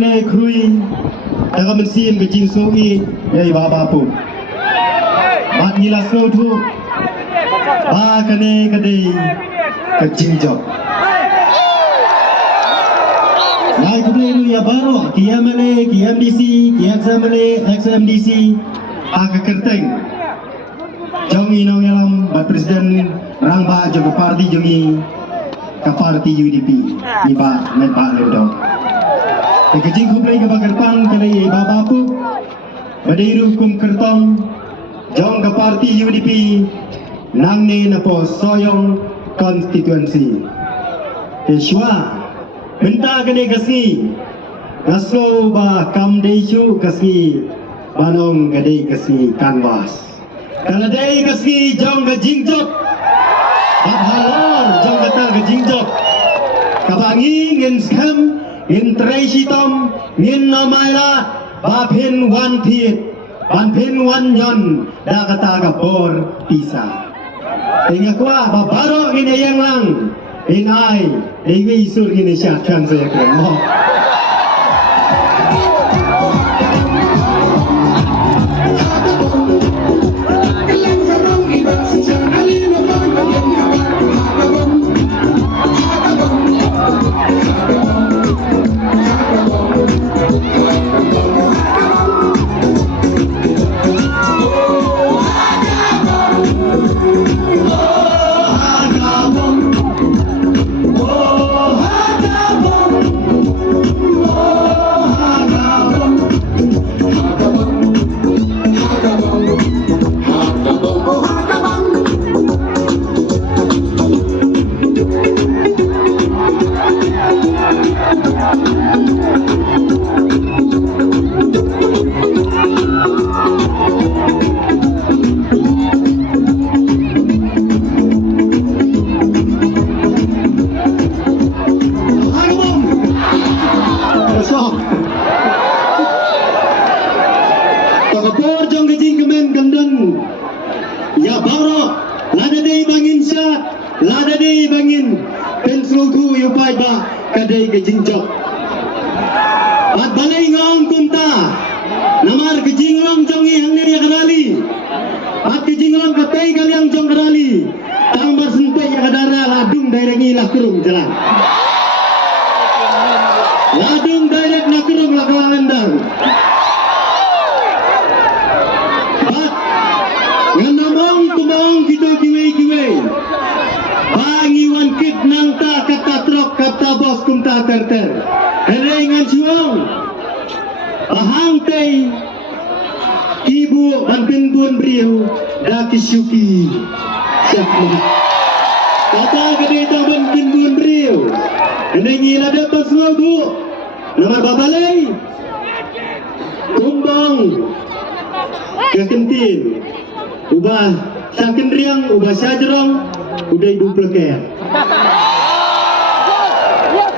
Kruy, agak mesin kecil sui, dari bapa-bapa. Mat ngilas no tu, kene kadai kecil jok. Lai kadai lu ya baru, KMLA, KMDC, XMDC, kerteng. Jong inong yalam bat presiden rangba jong parti jongi ke parti UDP, iba net pak ledo. Kecing kuplay ke bagerpang kalai bapa pu badairu kum kertong jong ke parti UDP nangne napo soyong konstituensi Keshwa minta kene kasih kaslo ba kam desu kasih banong gade kasih kanvas kaladai kasih jong ke jingjok halor jong kata ke jingjok kabangi ngin skam in Tracy Tom, in Namaila, Bapin one Tiet, Banpin one Yon, Dakataga Bor, Pisa. Tingakwa, Babaro in a yang lang, in I, a way sur in a shot translator. Kadai kejingjok at balay ngong kumta namar kejinglong jongi hangni ya kadali at kejinglong katay kaliang jong kadali tambar senpe ya kadara ladung dairengi lah kurung jalan ladung dairek lah kurung lah kelangendang at nganamong kumong kita kiwe bangiwan kit nang ta kata trok kata bos kumta kerter herengan juang ahang tei ibu banpin buan beriu daki syuki siapa kata kedeta banpin buan beriu henengi lada paslo bu nama babalai kumbang kekentin ubah sakin riang ubah sajerong udah duplekat.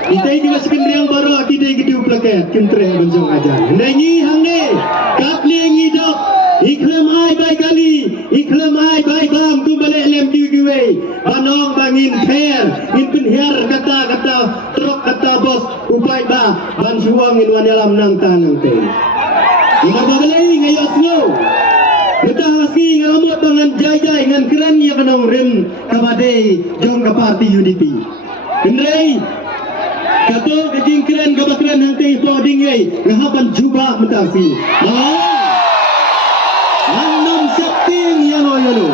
Kita juga sekendirian baru kita duplekat. Kentre benjong aja. Nengi hangne kapli ngidok iklam ai bai kali iklam ai bai bam tu balik lem kiwe banong bangin fair in penhiar kata truk kata bos upai ba ban suang in wanalam nang tanang te. Ina babalai ngayo slow. Kita lagi ngamut dengan jai-jai dengan keren yang kenong rem kabadai jong ke parti UDP. Kendrai kato kejing keren kabakeren nanti podingai ngahapan jubah mentafi. Anam sapting yano yano.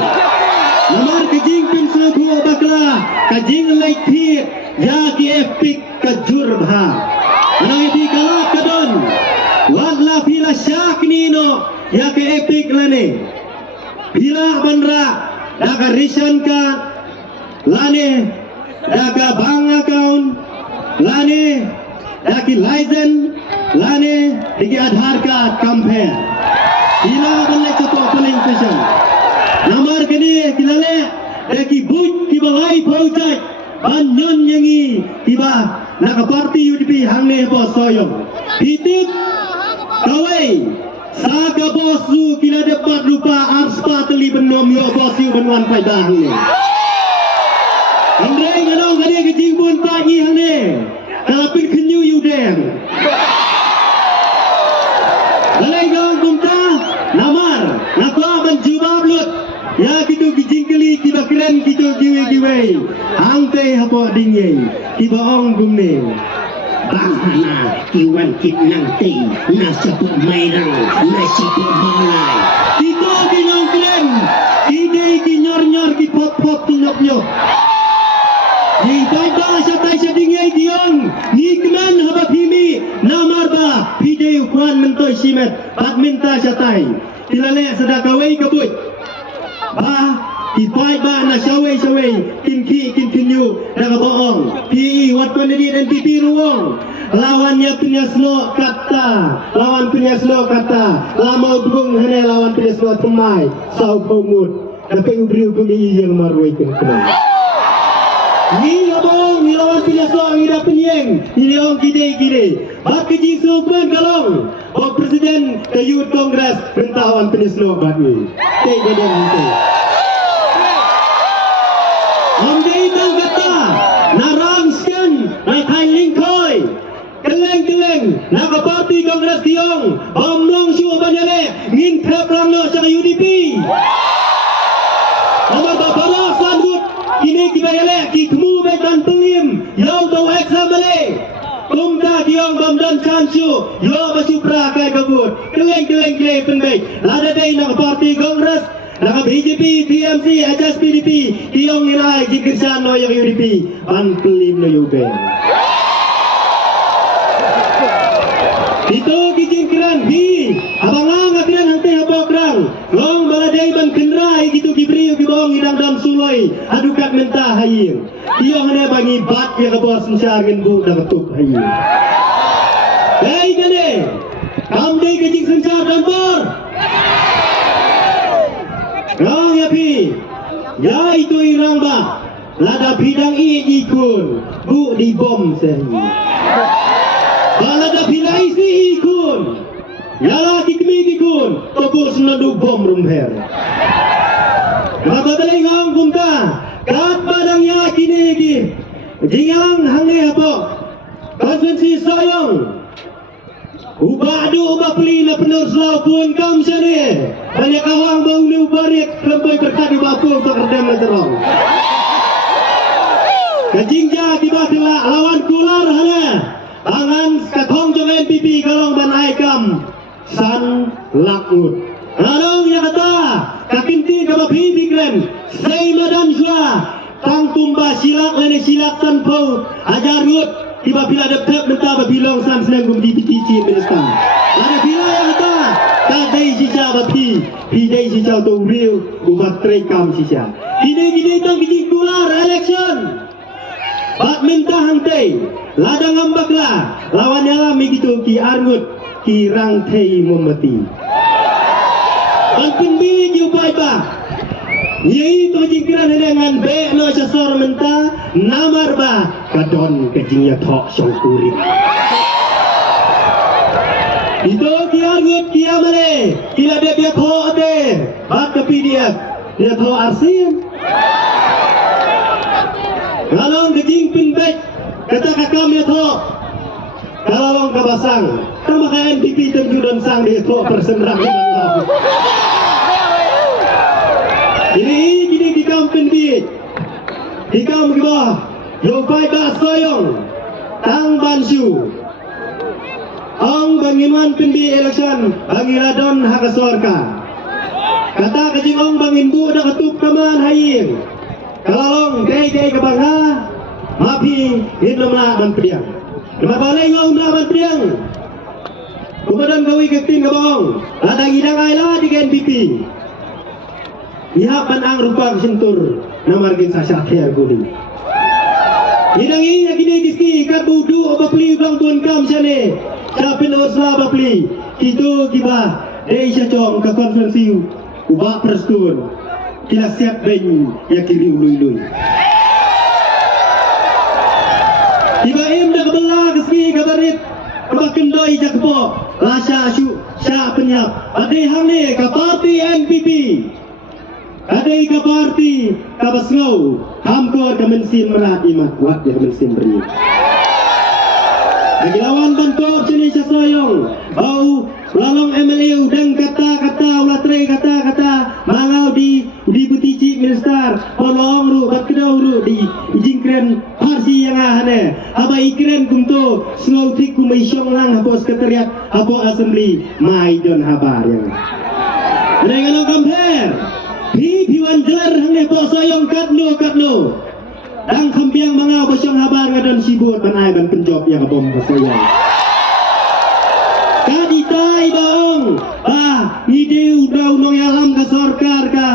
Namar kejing pinsel dua bakla kejing laiti ya ki epic kajurba. Anang itu kalah kadon. Wadla pila syak nino ya ke epic lane bila bandra daga ration ka lane daga bank account lane daki license lane diki Aadhaar card compare bila balle kato polling station nomor kini kilale daki buj ki balai paujai banyon yangi tiba naga parti UDP hangne po soyong hitip kawai Saga bosu kila dapat lupa arspa teli benom yo bosu benuan paidah ni. Andre nganong kali kejing pun pagi hane. Tapi kenyu yudeng. Ya gitu kijingkeli kiba keren gitu giwe angte hapo dingye kiba ong gumne Bahana iwan kit nanti nasa pemairang nasi pembalai kita kinong keren ide kinyor ki pop tinyop di baba sa tay sa dingye giong nikman haba pimi namarba pide ukwan mentoy simet badminta sa tay tilale sadakaway kabut Ipai ba na syaway kin kinyu daga boong PE wat kondidi dan pipi ruang lawannya penyaslo kata lama ubung hene lawan penyaslo temai sau pemut tapi ubriu kumi yang marwai kena ni abong ni lawan penyaslo ngira penyeng ni ong kide bak keji sopan kalong presiden ke youth congress rentawan penyaslo batni tei gedeng Amdei tang kata narangskan na kain lingkoy keleng na parti kongres tiong omong siwa banyale ngin kraplang no sa UDP Omar babara sandut kini kibayale ki kemu betan pelim yaw tau eksamale kumta tiong bamdan chansu yaw basupra kay kabut keleng penbay lada day na parti kongres Naka BJP, TMC, Ajas PDP, tiyong nilay, jikirsan no yung UDP, panpelim no yuben. Ito kijingkiran, abangang akiran hante habokrang, long baladay ban kenray, gitu kibriyo kibong inangdam sulay, adukat mentah hayir. Tiyong hane bangi bat ya kabos mensyargin bu na ketuk hayir. Hey kane, kamday kijing sensyar dampor. Rang ya pi, ya itu irang ba, lada bidang ikun, bu di bom sehi. Balada pilai si ikun, yala kikmi ikun, topus nadu bom rumher. Kata telingong kumta, kat badangnya kini ki, jingang hange apa, konvensi sayang. Ubadu peli na penerus pun kam sene banyak awang bau ni ubarik lembai berkat di bapul tak redam terong kajingja tiba lawan kular hana tangan katong jong NPP kalong ban aikam san lakut arong ya kata kakinti kabapi bikren sei madan jua tang tumba silak lene silak tanpau ajar rut tiba bila dapet mentah babilong san senang bumdi pici ministan ada bila yang kata kadai sisa bapi pidai sisa tu real ubat trekam sisa gini tang kijing kular election bat mentah hantai ladang ambaklah lawan yalam begitu ki argut ki rangtei memati Banten bi jupai ba Yai tu jingkiran dengan be no sasor menta namar ba kadon kejingnya thok syongkuri. Itu kiagut kiamale kila dia thok de bat ke PDF dia thok arsim. Kalau kejing pin baik kata kakam dia thok. Kalau kabasang sama kayak NPP terjudon sang dia thok persenrang Allah. Ini di kampung di kampung bawah, Yopai Basoyong, Tang Bansu, Ong bangiman pendi election, bangiladon hakasorka. Kata kajing ong bangimbu dah ketuk kaman haying. Kalong day kebangha, mapi hinamlah banpriang. Nama balai ngong dah banpriang. Kemudian gawi ketin kebong, ada gidang ayla di NPP. Iha panang rupa sentur namargin sasya kher guli. Idang iya kini kiski kat budu apa peli bang tuan kam sane. Capin osla apa peli. Kita kiba dei syacong ke konferensi ubah perstun. Kila siap ben ya kiri ului. Tiba im dah kebelah kiski kabarit. Kebak kendoi jakpo. Rasa syak penyap. Adai hamne ke parti NPP. Adai ke parti kabasngau hamkor kemensin merah imat kuat ya kemensin beri. Bagi lawan bantor sini sayong bau lalong MLA udang kata ulatre kata mangau di Chief Minister tolong ru bat kedau ru di jingkren parsi yang ahane aba ikren kumto snow tik kumai syong lang hapo sekretariat hapo assembly mai don habar yang dengan compare Piwan jelar hangne po soyong katno dang kampiang mangau basyong habar ngadon sibut banai ban penjob yang bom soyong kaditai baong ideu dau nong alam ka sarkar ka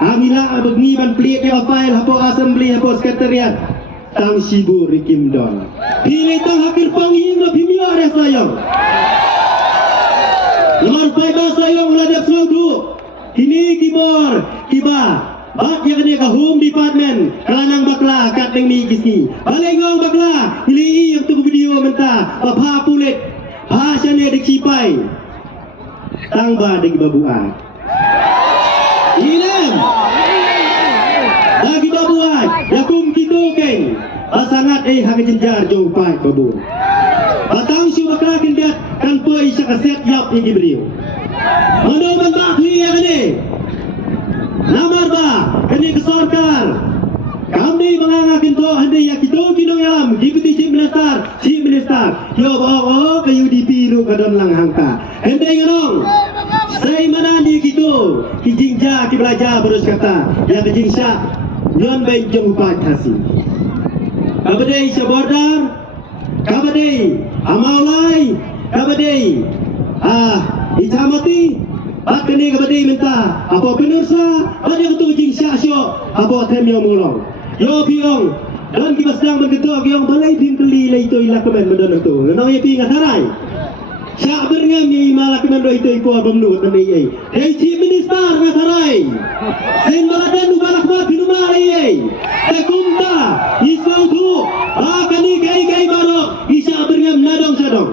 amila abni ban plit ya file hapo assembly hapo sekretariat tang sibut rikim don pilih tang hakir pangging lo pimio re soyong nomor 5 soyong ladap sodu kini kibor kiba bat yang kena ke home department kelanang bakla kat neng mi kisni balengong bakla ili yang tu video mentah apa pulit ha sane dek cipai tangba dek babuan ilem lagi babuan yakum kita keng pasangat hang jenjar jauh pai babu batang si bakla kendat kan poi sakaset yap yang beliau Manoman ba clear ni? Namar ba kini ke sarkar? Kami mengangakin to handi ya kita kinong yam Deputy Chief Minister yo bawa ke UDP ru kadon lang hangka. Handi nganong. Sai mana ni kita kijingja ki belajar terus kata ya kijingsa nyon baik jong patasi. Kabadai sabordar kabadai amaulai kabadai Icamati Akani kabadi minta apa penursa ada betul jing syasyo apa tem yang mulong yo piong dan kita sedang berketua yang balai binteli lai to ila kemen medan tu nang ye pi ngatarai syak berngam ni malak kemen do itu iku abamnu tan ye hey Chief Minister ngatarai sen baladan balak ma pinuma ye kumta isau tu akani gai baro isya berngam nadong sadong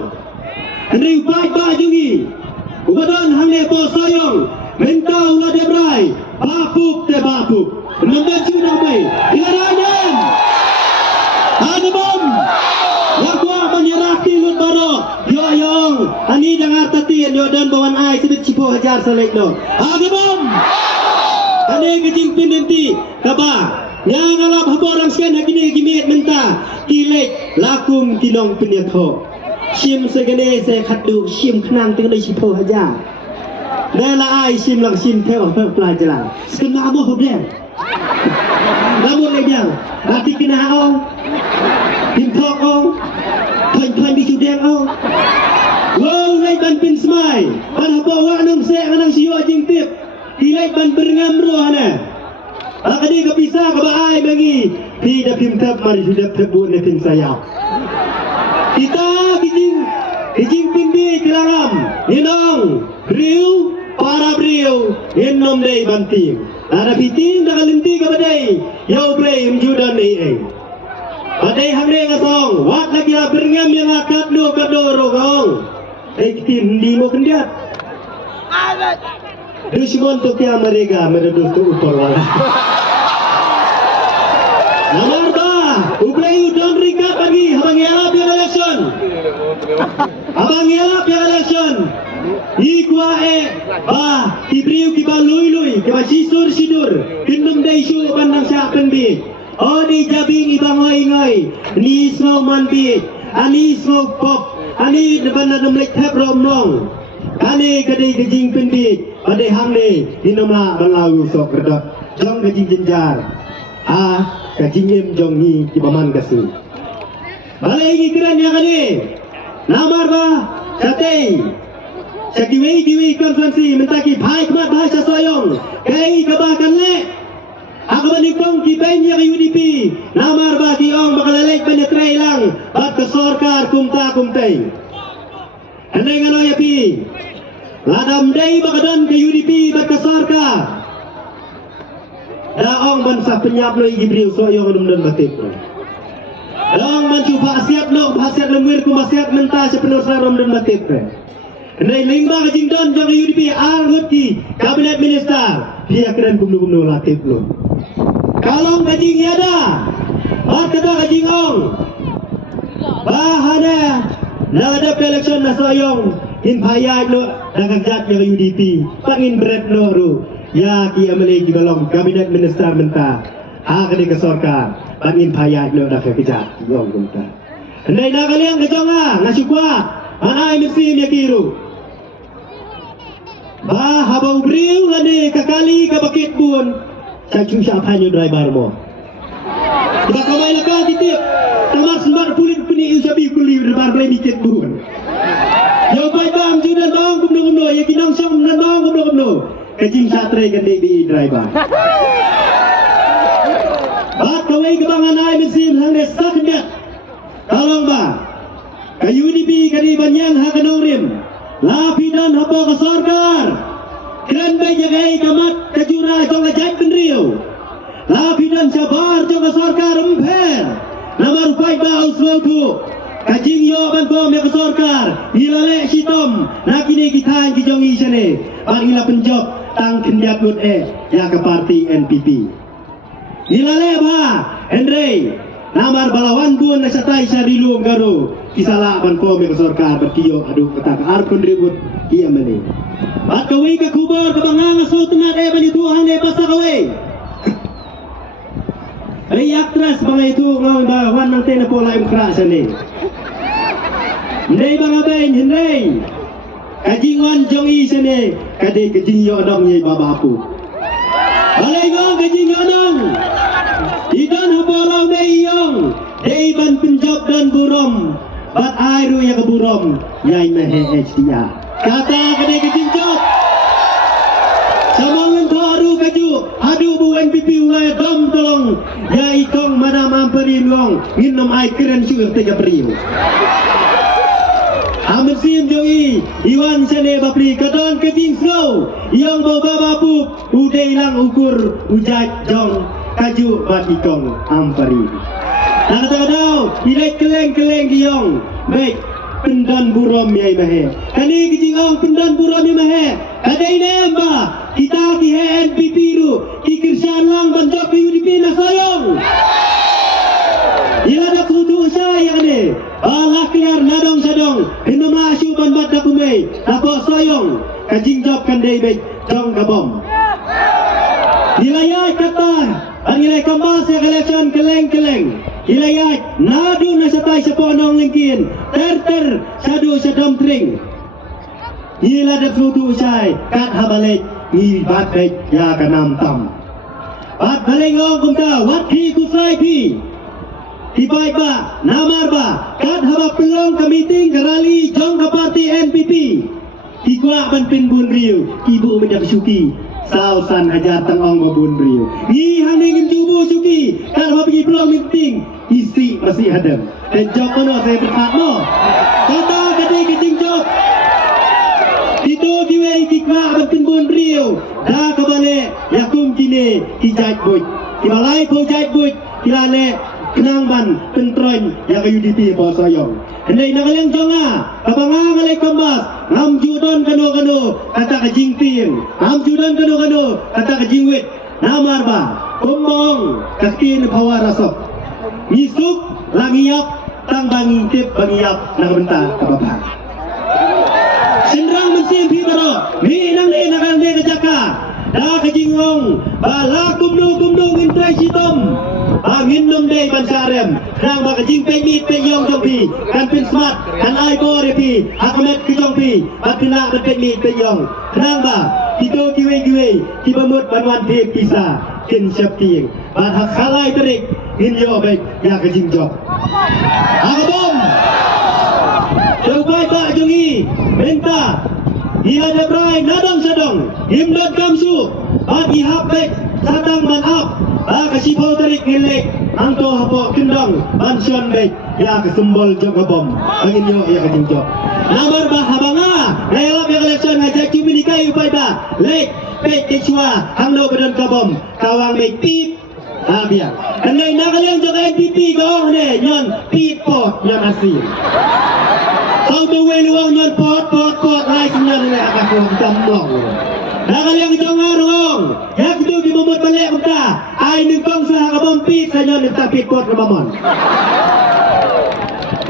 Henry Pai Ba Jungi Ubadan hangne po soyong mentau la debrai bapuk te bapuk nanda chuna mai ilaranan hanabom wakwa menyerati lut baro yo yong ani jangar tatin yo dan bawan ai sedek cipo hajar selekno hanabom ani kejing pindenti kaba yang alap haborang sen hakini gimit menta kilek lakum kinong pinyatho Sim segede saya khadu sim kenang tengah sipo haja. Nela ai sim lang sim theo pelajaran. Sekena amo hobler. Lamun ledang, ati kena ong. Pintok ong. Pan di sudeng ong. Wow, lai ban pin smai. Ban hapo wa nang se nang siyo jing tip. Hilai ban berngam roh na. Akadi kapisa ka ba ai bagi. Pi da pimtap mari sudah tebu ne pin saya. Kita kijing pindi kelangam inong riu para riu inom day banting ada piting dah kalinti ke badai yau play menjudan ni badai hangre ngasong wat lagi lah berngam yang akad do kadoro kong kitin di mo kendiat dushman to kya marega mere dosto upar wala nomor 2 uplay udon rika pagi habang yalap yang election abang yalap yang election ikwa kibriu kiba lui kiba sidur kinum day syu pandang syak pendi di jabing ibang hoy ni smau manbi ani smau pop ani depan demlek tap romnong ani kadai kejing pendi pada hangne hinama balau sok redap jong kejing jenjar kajing em jong ni kibaman gasu balai gi keren yang ani namar ba catei Sakiwi konferensi mentaki bhai kemat bahasa soyong kai kebakan le aku menikong ki benya UDP namar ba ki ong bakalalek penetre lang bat ke sarkar kumtai ane ngano ya pi ladam dei bakadan ke UDP bat ke sarkar daong bansa penyap lo gibriu soyong dum batip daong mancu bahasiat lo bahasiat lemir ku bahasiat mentah sepenuh sarom dum batip Nai limba kajing don jang UDP arut ki kabinet minister dia keren kumnu latif lo. Kalau kajing ada, kata kajing ong. Bahana na ada election na soyong in payag lo dagajat yang UDP pangin berat lo ru ya ki amali ki balong kabinet minister menta ha kani ke sorkar bangin payat no dak kejat gong menta andai nak kalian ke jonga nasukwa mana mesti ya kiru ba habau briu lade kakali ka bakit bun sa chu sha phanyo driver mo kita kamai laka titip tamar sembar pulit puni usabi kuli bar play dikit bun yo pai bam judan bang kumno ya kinong som nan bang kumno kajing satre kan di driver bat kawai kebangan ai mesin hang des saknya tolong ba kayu UDP kali banyan ha kanong rim lapidan hapa ka sarkar kran bay jagai kamat kajura jong ajat penriu lapidan sabar jong ka sarkar umper namar pai ba uslo tu kajing yo ban ko me ka sarkar hilale sitom nakini kitang ki jong isane ban ila penjob tang kendiat lut ya ke parti NPP hilale ba Andre namar balawan bun nasatai sarilu garo kisala ban ko me ka sarkar berkiyo aduh kata ka ar kontribut iya mene bat kawai ka kubor ka banganga so tunat ban ituhan basa kawai ay aktras bang itu ngawan ba wan nang tena pola imkra sane ndai bang abain hendai kajing wan jong i sane kade kajing yo dong ye baba apu balai ngong kajing yo dong idan hapolau nei yong dei ban penjob dan burom bat airu ya ke burom yai mehe HDA kata kade kajing job samangan taru kaju adu bu NPP ulai dom tolong ya ikong mana mamperi ngong minum air keren sugar 3 periu Amersim joi Iwan sene bapri kadon kajing slow yang bawa bapu udah hilang ukur ujat jong kaju bat ikong amperi nak tahu ilai keleng giong baik pendan buram yai mahe kani kijingong pendan buram yai mahe kadai nemba kita ki NPP ru ki kirsan lang banjok ki UDP na sayong ila dak sudu saya ne Allah keluar nadong sadong hinuma asu ban bat dakumei apa sayong kajing job kan dei baik jong kabom Hilayat kata ang ilay kambas sa election keleng Hilayat nadu na sa tayo sa ponong lingkin ter sadu sa dumpling Hila da frutu say kat habalik ni bat baik ya kanam tam Bat balingong kumta wat hi kusay pi Hibay ba, namar ba, kat haba pelong ka meeting karali jong ka parti NPP Hikwa ban pin bun riu, ibu medak suki Sausan ajar tengong babun riu Ni haningin tubuh suki Kan haba pergi pelong meeting Isi masih ada Dan jok mana saya berkat mo Kata kata kecing jok Itu kiwe hikwa ban pin bun riu Dah kebalik yakum kini hijat buj Kibalai po jat buj Kilane kenang ban pentroin yang ke UDP bawa sayong hendai nak kalian jonga kabangang alai kambas ngam judon kano kata ke jingping ngam judon kano kata ke jingwit namar ba kumbong kaskin pawa rasok misuk langiap tang bangintip bangiap nak bentar ke bapak sendrang mensim pi baro ni nang le nak le ke jaka dah ke jingong bala kumdu ngintrai sitom angin nom day bansarem nang baka jingpeng mit pe yong jongpi kan pin smart kan ai bo repi akamet ki jongpi bakina bet mit pe yong nang ba tito kiwe ki bamut banwan te pisa kin syapting bat hak khalai terik in yo baik ya ke jingjok akabom Cobai ba jongi benta ia ada brai nadong sadong himdot kamsu bat ihap baik satang man up kasi pau tarik nilek angto hapo kendong mansion baik ya kesembol jog bom angin yo ya kajingjo namar bah habanga layalap ya election ngajak cumi nikai upai ba lek pek kecua hanglo badan kabom kawang baik pip biar andai nak kalian jog NPP gong ne nyon pip pot nyon asli kau tu luang nyon pot lai senyan le aku tamlong nak kalian jog ngarong ya kita di momot balik kita ai ningkong sa kabom pit sa nyon ta pit pot kabamon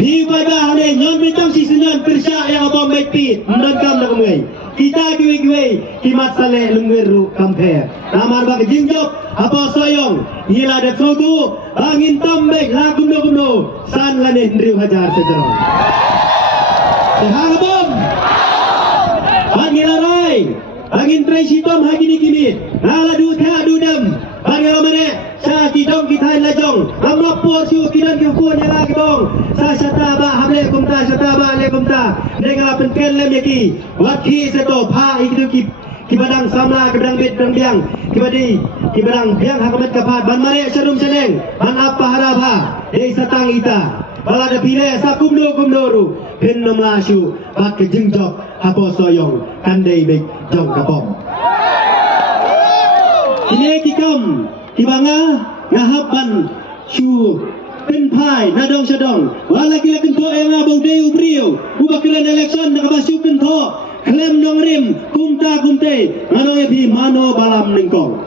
Di pada hari nyon bintang si senan persya yang abang baik pi mendangkam nak kemui. Kita kiwe kimat saleh lungweru kamper. Namar bagi jingjok apa soyong. Hila ada sotu angin tambek la kumdo san lane ndriu hajar sejarong. Hagabom. Angin larai. Angin trai sitom hagini kimit. Nala du tha du dam. Bagi lamane sa kidong kita lajong. Amra por siu kidan ke fuan yang lagi dong. Sa syata ba hamle kumta syata ba le kumta. Dengan penken lem yaki. Wakhi seto pha ikidu ki badang samla ke badang bit badang biang. Ki badang biang hakamat kapat ban mare syarum seneng. Ban apa haraba. Dei satang ita. Bala ada pile sa kumdo ru. Pin namasyu pak ke jengjok hapo soyong kandai bek jong kapom. Kini kikam kibanga ngahapan syu pen pai nadong syadong wala kila kento enga baudeu brio ubakiran election nakabasyu kento klem dong rim kumte ngano epi mano balam ningkong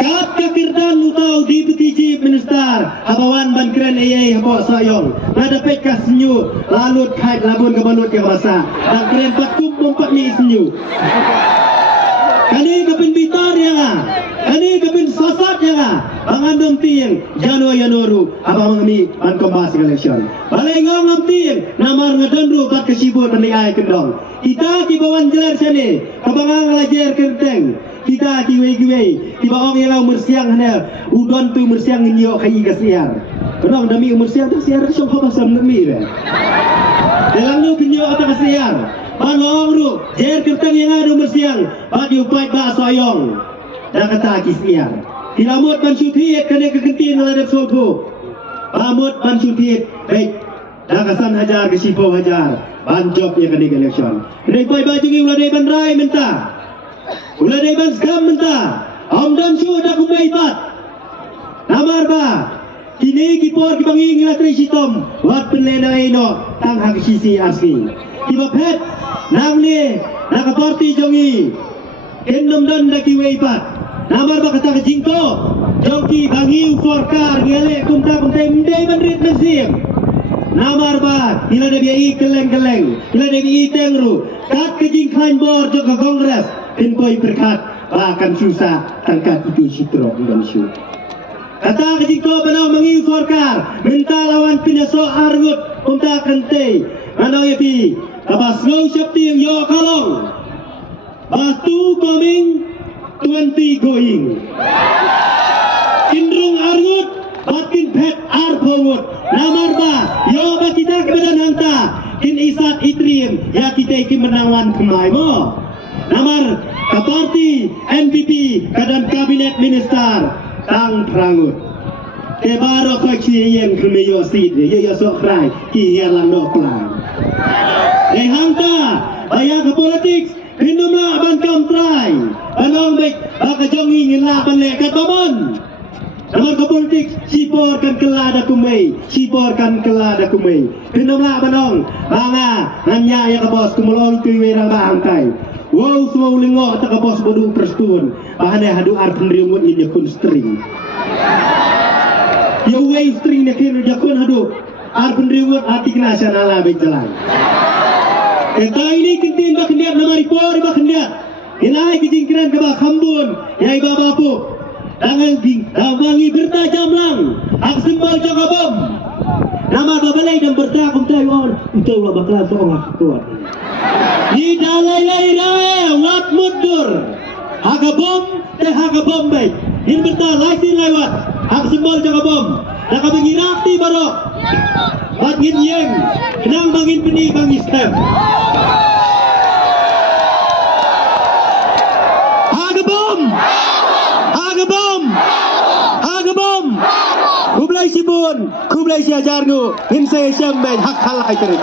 kat kakirdan utau di petiji minister habawan ban keren ayai habo sayong nada pek kasnyu lalut kait labun kebalut ke rasa dan keren patum pompat ni senyu kani kapin bitar ya nga kani kapin sasat ya nga angandom tiang Januari abang mengami an kombas election balai ngam tiang namar ngadandru kat kesibun meningay kendong kita kibawan jelar sini kabangang lajer kenteng kita kiwe tiba orang yang mersiang hanya udon tu mersiang nyo kai kasiar kerang demi mersiang tu siar syong habasam demi be dalam nyo kinyo ata kasiar panong ru jer kertang yang ada mersiang bagi upai ba soyong dah kata kisiar tilamut ban syutiet kene kegentin ladap soto pamut ban syutiet baik dah kasan hajar ke sipo hajar ban job yang kene election dei pai ba jingi uladai ban rai menta uladai ban skam menta amdan syu dak kumai pat namar ba kini kipor kibangi ngilatri sitom wat penlena ino tang hak sisi asli kiba pet nang ni nakaparti jongi kendom dan dakiwe pat namar ba kata jingko jongki bangi forkar ngele kumta mdei bandrit mesim namar ba ila de bi keleng ila de bi tengru kat kejing khain bor jok kongres pinpoi perkat akan susah tangkat itu sitro dan syu kata kejingko banau mangi forkar minta lawan pinaso argut kumta kente ano yepi abas ngau syapti yang yo kalong batu coming 20 going indrung argut batin pet arpawut namar ba yo ba kita kebadan hanta kin isat itrim ya kita ikin menangwan kemai mo namar kaparti NPP kadan kabinet minister tang prangut ke baro ko chiyeng kemeyo sid yo sok rai ki yalang no plan hanta ayah ke politik hinumla ban kamtrai anong baik akajongi ngila ban lekat babon namar ke politik sipor kan kelada kumei hinumla banong banga nanya ya ke bos kumulong kuwi ra bangkai wow semua lingo tak ke bos bodu perstun bahane hadu ar pendriumut ini kun string yo way string ne kin jakun hadu ar pendriumut hati nasional baik jalan kita ini kentin ba kendiat nama ripor ba kendiat ilai kijingkiran ke ba khambun yai ba bapu dangan damangi berta jamlang ak sembal jagabom nama ba balai dan berta kum tayon utul ba bakla soong ak kuat di dalai wat mudur hagabom baik in berta laisin lewat ak sembal jagabom nak bengirakti barok bat ngin yeng kenang bangin peni bangi step Hagabom kublai sibun kublai siajarnu himse syam ben hak halai terik